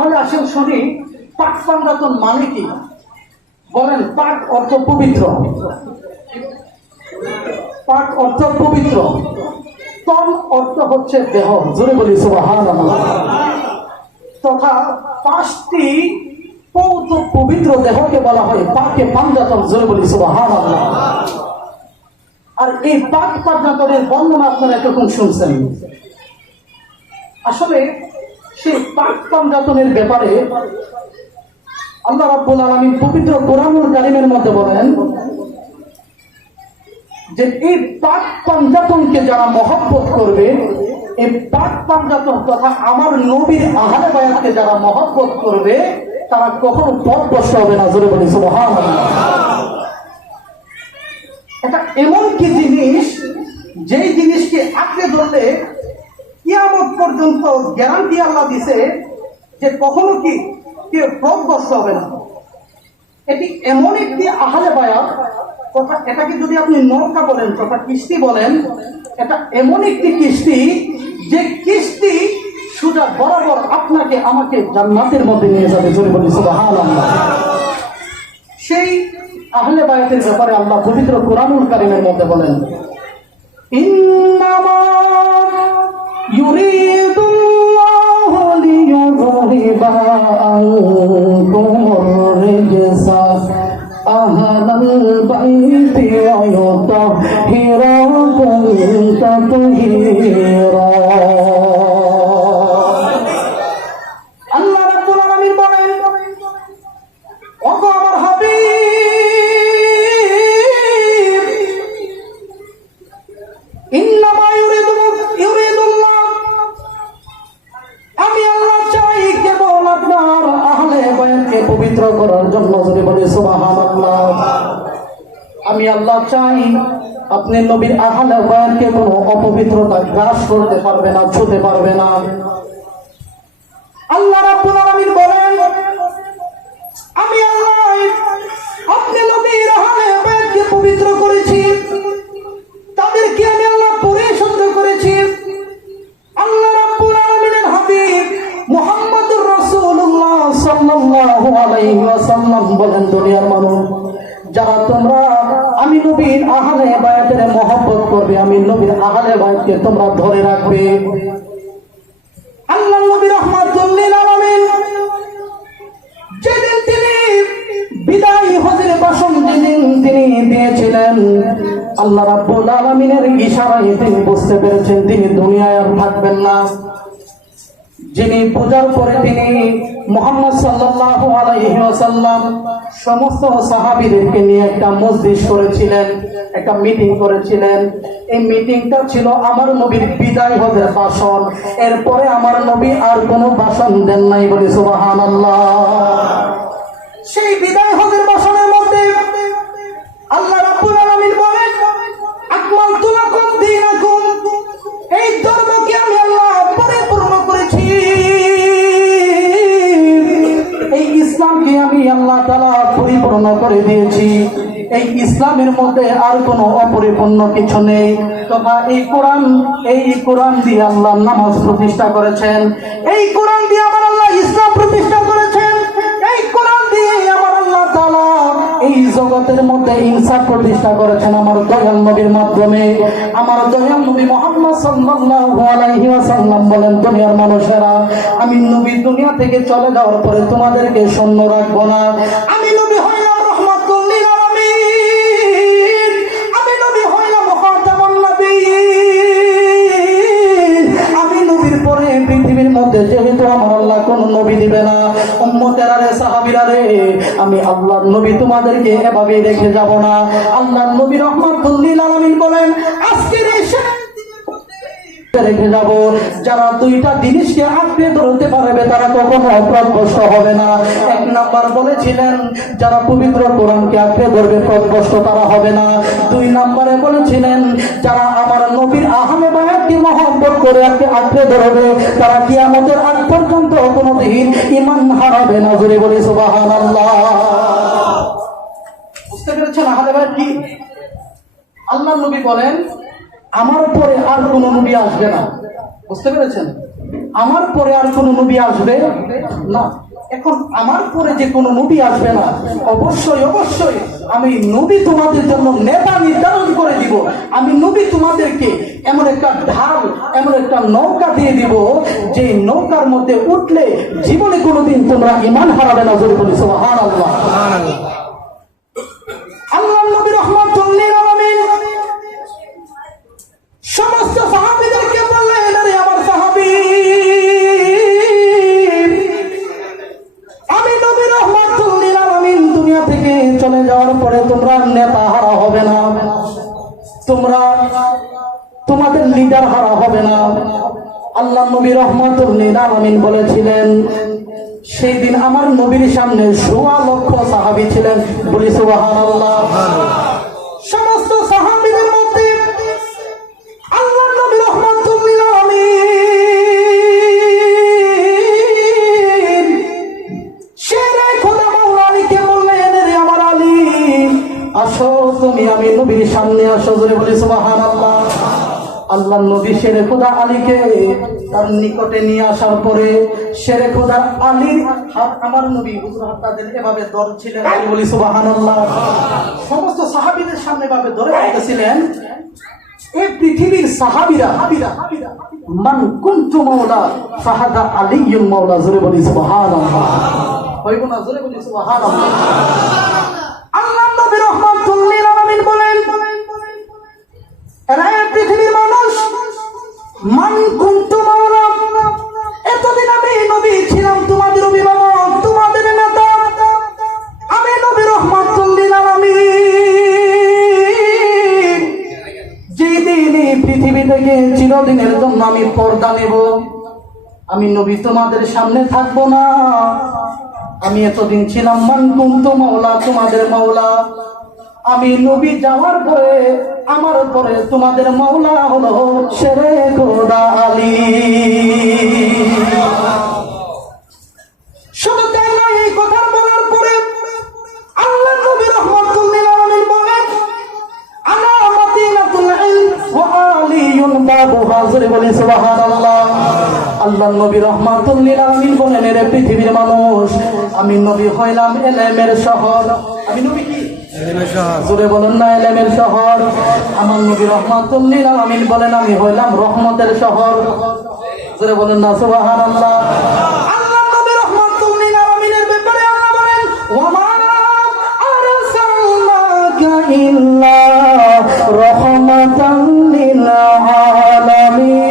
তাহলে আসেন শুনি পাক পাঞ্জাতন মানে কি? বলেন, পাক অর্থ পবিত্র, পাক অর্থ পবিত্র, তন অর্থ হচ্ছে দেহ, জোরে বলি সুবহানাল্লাহ। তথা 5টি পবিত্র দেহকে বলা হয় পাকে পাঞ্জাতন, জোরে বলি সুবহানাল্লাহ। আর এই পাক পাঞ্জাতনের বর্ণনা আপনারা এতক্ষণ শুনছেন। আসলে সেই পাক পাঞ্জাতনের ব্যাপারে আল্লাহ রাব্বুল আলামিন পবিত্র কোরআনুল কারীমের মধ্যে বলেন যে এই পাক পাঞ্জাতনকে যারা মহব্বত করবে, এই পাক পাঞ্জাতন তথা আমার নবীর আহলে বায়াতকে যারা মহব্বত করবে, তারা কখনো পথভ্রষ্ট হবে না, জোরে বলি সুবহানাল্লাহ। এটা এমন কি জিনিস, যেই জিনিসকে আঁকড়ে ধরলে কিয়ামত পর্যন্ত গ্যারান্টি আল্লাহ দিছে যে কখনো কি কেউ পথভ্রষ্ট হবে না। এটি এমন একটি আহলে বায়াত, তথা এটাকে যদি আপনি নৌকা বলেন তথা কিস্তি বলেন, এটা এমন একটি কিস্তি যে কিস্তি সোজা বরাবর আপনাকে আমাকে জান্নাতের মধ্যে নিয়ে যাবে, জোরে বলি সুবহানাল্লাহ। সেই আহলে বায়াতের ব্যাপারে আল্লাহ পবিত্র কোরআনুল কারীমের মধ্যে বলেন, ইন্নামা ইউরিদুল্লাহু লিইয়ুযহিবা আনকুমুর রিজসা আহলাল বাইতি ওয়া ইউতাহিরাকুম তাতহীরা। আল্লাহ রাব্বুল আলামিন বলেন, ওগো আমার হাবিব, ইন্নামা ইউরিদুল্লাহ, আমি আল্লাহ চাই কেবল আপনার আহলে বায়াতকে পবিত্র করার জন্য, যদি বলি সুবহানাল্লাহ। আমি আল্লাহ চাই আপনি নবীর আহলে বায়াতকে কোনো অপবিত্রতা গ্রাস করতে পারবে না, ছুঁতে পারবে না। আল্লাহ রাব্বুল আলামিন বলেন, আমি আল্লাহ আপনি নবীর আহলে বায়াতকে পবিত্র করেছি, তাদেরকে আমি আল্লাহ পরিশুদ্ধ করেছি। আল্লাহ রাব্বুল আলামিনের হাবিব মুহাম্মদুর রাসূলুল্লাহ সাল্লাল্লাহু আলাইহি ওয়াসাল্লাম বলেন, দুনিয়ার মানুষ যারা তোমরা আমি নবীর আহলে বায়াতের মহব্বত করবে, আমি নবীর আহলে বায়াতকে তোমরা ধরে রাখবে। আল্লাহ নবী রাহমাতুল লিল আলামিন যেদিন তিনি বিদায় হজের ভাষণ যেদিন তিনি দিয়েছিলেন, আল্লাহ রাব্বুল আলামিনের ইশারায় তিনি বুঝতে পেরেছেন তিনি দুনিয়ায় আর থাকবেন না। যিনি পূজার পরে তিনি মুহাম্মদ সাল্লাল্লাহু আলাইহি ওয়াসাল্লাম সমস্ত সাহাবীদেরকে নিয়ে একটা মজলিস করেছিলেন, একটা মিটিং করেছিলেন। এই মিটিংটা ছিল আমার নবীর বিদায় হজের ভাষণ। এরপরে আমার নবী আর কোনো ভাষণ দেন নাই, বলি সুবহানাল্লাহ। সেই বিদায় হজের ভাষণের মধ্যে আল্লাহ রাব্বুল আলামিন বলেন, আকমালতু লাকুম দীনাকুম, এই ধর্মকে আমি আল্লাহ পরিপূর্ণ করেছি, এই ইসলামকে আমি আল্লাহ তাআলা পরিপূর্ণ করে দিয়েছি। এই ইসলামের মধ্যে আর কোনো অপরিপূর্ণ কিছু নেই। তথা এই কোরআন দিয়ে আল্লাহ নামাজ প্রতিষ্ঠা করেছেন, এই কোরআন দিয়ে আমার আল্লাহ ইসলাম প্রতিষ্ঠা করেছেন, এই কোরআন দিয়ে আমার আল্লাহ তাআলা এই জগতের মধ্যে ইনসাফ প্রতিষ্ঠা করেছেন আমার দয়াল নবীর মাধ্যমে। আমার দয়াল নবী মুহাম্মদ সাল্লাল্লাহু আলাইহি ওয়াসাল্লাম বলেন, দুনিয়ার মানুষেরা, আমি নবী দুনিয়া থেকে চলে যাওয়ার পরে তোমাদেরকে শূন্য রাখবো না। আমি নবী হইলাম রাহমাতুল লিল আলামিন, আমি নবী হইলাম খাতামুন নবিয়্যিন। আমি নবীর পরে পৃথিবীর মধ্যে যেহেতু আমার আল্লাহ কোন নবী দিবে না, উম্মতেরা রে, সাহাবীরা রে, আমি আল্লাহর নবী তোমাদেরকে এভাবে রেখে যাব না। আল্লাহর নবী রাহমাতুল লিল আলামিন বলেন, আজকের এই রেখে যাব, যারা দুইটা জিনিসকে আঁকড়ে ধরতে পারবে তারা কখনো পথভ্রষ্ট হবে না। এক নাম্বার বলেছিলেন, যারা পবিত্র কোরআনকে আঁকড়ে ধরবে পথভ্রষ্ট তারা হবে না। 2 নম্বরে বলেছিলেন, যারা আমার নবীর আহলে বায়াতকে মহব্বত করে আঁকড়ে ধরবে তারা কিয়ামতের আগ পর্যন্ত কোনোদিন ঈমান হারাবে না, জোরে বলি সুবহানাল্লাহ। বুঝতে পেরেছেন আহলে বায়াত কি? আল্লাহর নবী বলেন, আমার পরে আর কোন নবী আসবে না। বুঝতে পেরেছেন? আমার পরে আর কোন নবী আসবে না। এখন আমার পরে যে কোনো নবী আসবে না, অবশ্যই অবশ্যই আমি নবী তোমাদের জন্য নেতা নির্ধারণ করে দিব। আমি নবী তোমাদেরকে এমন একটা ঢাল, এমন একটা নৌকা দিয়ে দিব, যে নৌকার মধ্যে উঠলে জীবনে কোনোদিন তোমরা ঈমান হারাবে না। জোরে বলি সুবহানাল্লাহ। আল্লাহ নবী রাহমাতুল লিল আলামিন সমস্ত সাহাবীদেরকে বললেন, আরে আমার সাহাবী, আমি নবী রাহমাতুল লিল আলামিন দুনিয়া থেকে চলে যাওয়ার পরে তোমরা নেতা হারা হবে না, তোমরা তোমাদের লিডার হারা হবে না। আল্লাহ নবী রাহমাতুল লিল আলামিন বলেছিলেন, সেই দিন আমার নবীর সামনে ১৬ লক্ষ সাহাবী ছিলেন। বলি সুবহানাল্লাহ। সমস্ত সাহাবীদের মধ্যে আল্লাহ নবী রাহমাতুল লিল আলামিন শেরে খোদা মাওলা আলীকে বললেন, রে আমার আলী, আসো তুমি আমি নবীর সামনে আসো। জোরে বলি সুবহানাল্লাহ। আল্লাহ নবী শেরে খোদা আলীকে তার নিকটে নিয়ে আসার পরে শেরে খোদা আলীর হাত আমার নবী হুজুর হাত তাদের এভাবে ধরছিলেন। বলি সুবহানাল্লাহ। সমস্ত সাহাবীদের সামনে এভাবে ধরে রাখতেছিলেন। এই পৃথিবীর সাহাবীরা মান কুনতু মাওলা ফাহাদা আলীউল মাওলা। জোরে বলি সুবহানাল্লাহ। হইব না? জোরে বলি সুবহানাল্লাহ। আল্লাহ নবী রাহমাতুল লিল আলামিন বলেন, এরা পৃথিবীর মানুষ, মান কুনতু মাওলা, এতদিন আমি নবী ছিলাম তোমাদের অভিভাবক, তোমাদের নেতা। আমি নবী রাহমাতুল লিল আলামিন যেদিন এই পৃথিবী থেকে চিরদিনের জন্য আমি পর্দা নেব, আমি নবী তোমাদের সামনে থাকবো না। আমি এতদিন ছিলাম মান কুনতু মাওলা, তোমাদের মাওলা। আমি নবী যাওয়ার পরে আমার পরে তোমাদের মাওলা হলো শেরে খোদা আলী। শুধু তাই নয়, এই কথা বলার পরে আল্লাহ নবী রাহমাতুল লিল আলামিন বলেন, আনা মাদিনাতুল ইলম ওয়া আলিয়ুন বাবুহা। জোরে বলি সুবহানাল্লাহ। আল্লাহ নবী রাহমাতুল লিল আলামিন বলেন, রে পৃথিবীর মানুষ, আমি নবী হইলাম ইলমের শহর। আমি নবী কি? জোরে বলেন না, ইলমের শহর। আমার নবী রাহমাতুল লিল আলামিন বলেন, আমি হইলাম রহমতের শহর। জোরে বলেন না সুবহানাল্লাহ। আল্লাহ নবী রাহমাতুল লিল আলামিনের ব্যাপারে আল্লাহ বলেন, ওয়া মা আরসালনাকা ইল্লা রাহমাতাল লিল আলামিন।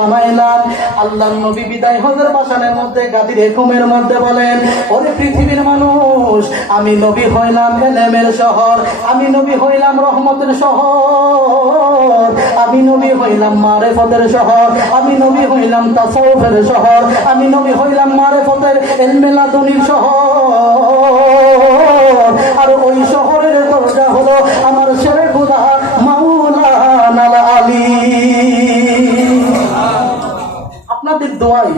বানাইলাম। আল্লাহ নবী বিদায় হজের বাসানের মধ্যে গাদির হুকুমের মধ্যে বলেন, ওরে পৃথিবীর মানুষ, আমি নবী হইলাম ইলমের শহর, আমি নবী হইলাম রহমতের শহর, আমি নবী হইলাম মারিফতের শহর, আমি নবী হইলাম তাসাউফের শহর, আমি নবী হইলাম মারিফতের ইলমে লাদুনির শহর। আর ওই শহরের দরজা হলো আমার শেরে খোদা মাওলানা আলী। আপনাদের দোয়াই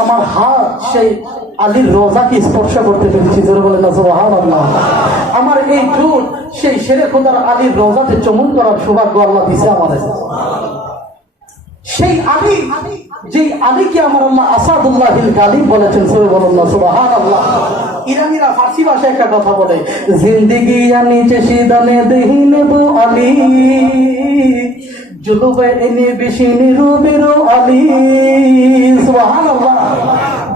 আমার হাত সেই আলীর রোজাকে স্পর্শ করতে পেরেছি। জোরে বলেন না সুবহানাল্লাহ। আমার এই ঠোঁট সেই শেরে খোদার আলীর রোজাতে চুমুন করার সৌভাগ্য আল্লাহ দিয়েছে আমাদের। সেই আলী, যেই আলীকে আমার আল্লাহ আসাদুল্লাহিল গালিব বলেছেন। জোরে বলেন না সুবহানাল্লাহ। ইরানিরা ফার্সি ভাষায় একটা কথা বলে, জিন্দেগি আনি চেশিদানে দেহি নেবু আলী, জুলুবে এনে বেশি নিরুবেরো আলী। সুবহানাল্লাহ।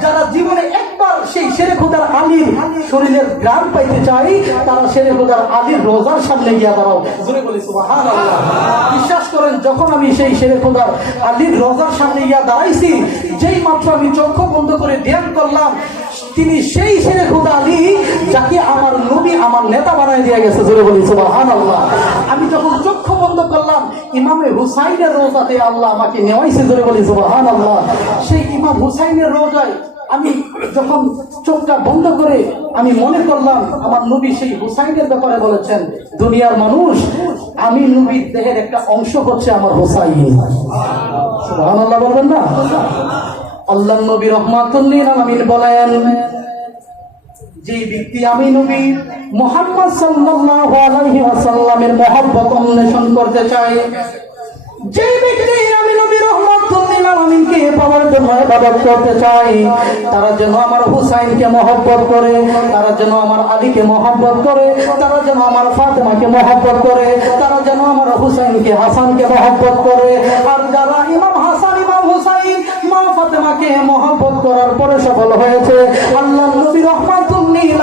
যারা জীবনে একবার সেই শেরে খোদার আলীর শরীরের গ্রাম পাইতে চাই, তারা শেরে খোদার আলীর রোজার সামনে গিয়া দাঁড়াও। জোরে বলি সুবহানাল্লাহ। বিশ্বাস করেন, যখন আমি সেই শেরে খোদার আলীর রোজার সামনে গিয়া দাঁড়াইছি, যেই মাত্র আমি চক্ষু বন্ধ করে ধ্যান করলাম, তিনি সেই শেরে খোদা আলী যাকে আমার নবী আমার নেতা বানায় দিয়ে গেছে। জোরে বলি সুবহানাল্লাহ। আমি যখন চক্ষু বন্ধ করলাম, ইমামে হুসাইনের রোজাতে আল্লাহ আমাকে নেওয়াইছে। জোরে বলি সুবহানাল্লাহ। সেই ইমাম হুসাইনের রোজায় আমি যখন চোখটা বন্ধ করে আমি মনে করলাম আমার নবী সেই হুসাইনের ব্যাপারে বলেছেন, দুনিয়ার মানুষ, আমি নবীর দেহের একটা অংশ হচ্ছে আমার হুসাইন। সুবহানাল্লাহ বলবেন না? আল্লাহ নবী রাহমাতুল লিল আলামিন বলেন, যে ব্যক্তি আমি নবী মুহাম্মদ সাল্লাল্লাহু আলাইহি ওয়াসাল্লামের মহব্বত অন্বেষণ করতে চায়, যে ব্যক্তি আমি নবী রাহমাতুল লিল আলামিনকে পাওয়ার জন্য ইবাদত করতে চায়, তারা যেন আমার হুসাইনকে মহব্বত করে, তারা যেন আমার আলীকে মহব্বত করে, তারা যেন আমার ফাতেমাকে মহব্বত করে, তারা যেন আমার হুসাইনকে হাসানকে মহব্বত করে। আর যারা ইমাম হাসান ইমাম হুসাইন মা ফাতেমাকে মহব্বত করার পরে সফল হয়েছে, আল্লাহ নবী রাহমাতুল লিল